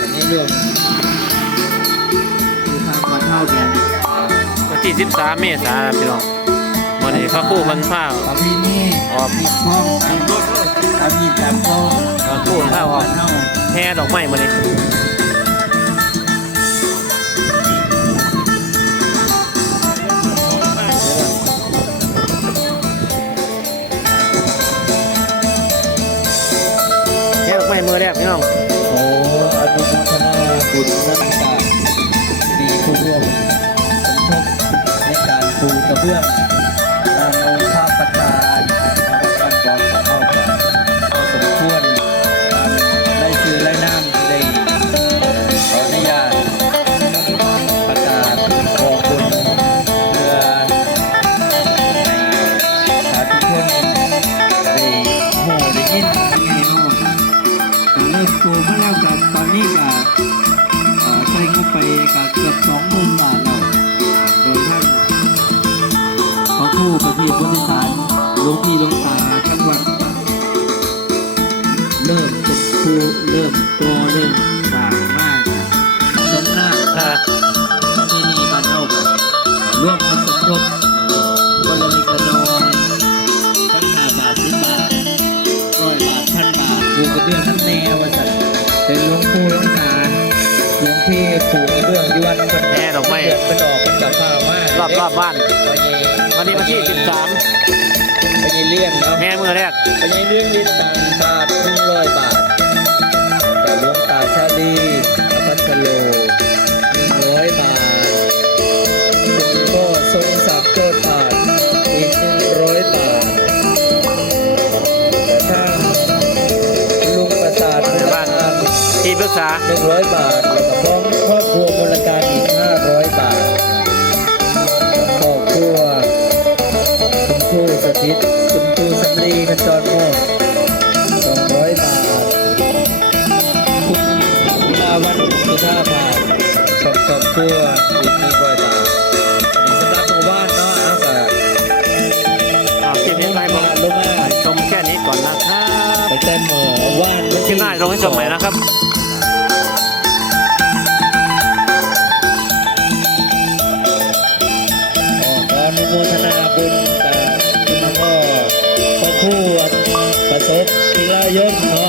อันนี้รวมคือทางก่อนเท่าแก่วันที่ 13 เมษายนพี่น้องวันนี้พระครู่มันพาประเพณีออก มีข้องมีรถเอามีดแบบข้องพระครู่พาออกเท่าแห่ดอกไม้มื้อนี้แห่ดอกไม้มือแรกพี่น้องโอ้อ นุโมทนาบุญนักการมีผู้ร่วมสมทบในการปูกระเบื้องตามองค์พระประธานนะครับการบอกเข้ากันพอสมควรได้ชื่อไล่น้ำได้ขออนุญาตประกาศบอกบุญเพื่อสาธุชนได้โหได้ยินพี่น้องก็เริ่มโตมาแล้วกับตอ นี้กับเอ่อใช้งบไปกับเกือบสองหมื่นบาทแล้ว โดยท่านขอผู้ประเทศบริษัทหลวงพี่หลวงตาจังหวัดเริ่มเป็นครูเริ่มโตเริ่มสร้างมากสมนาอ่าที่นี่บ้านเอาร่วมกันสมทบคนละเล็กละน้อยทั้งห้าบาทสิบบาทร้อยบาทพันบาทปูกระเบื้องทั้งแนวว่าสัตว์ เป็นหลวงปู่หลวงตาหลวงพี่ปูกระเบื้องที่วัดคนแห่ดอกไม้เดือนเป็นออกเป็นกับข้าวว่ารอบรอบบ้านไปยัยวันนี้วันที่ไปยัยเลื่อนเนาะ13แห่มือแรกไปยัยเลื่อนลิ้นตังบาทหนึ่งร้อยบาท หนึ่งร้อยบาทพร้อมครอบครัวมูลการอีกห้าร้อยบาทครอบครัวคุณครูสถิตคุณครูสันลีกจรพงศ์สองร้อยบาท คุณตาวันคุธาภาขอบครอบครัวอีกยบาทสำหรับหมู่บ้านเนาะเอาแต่อ่าคลิปนี้ไปมาลงมาชมแค่นี้ก่อนนะครับไปเต้นเหมู่บ้าน คลิปหน้าลงให้จบใหม่นะครับ Yeah.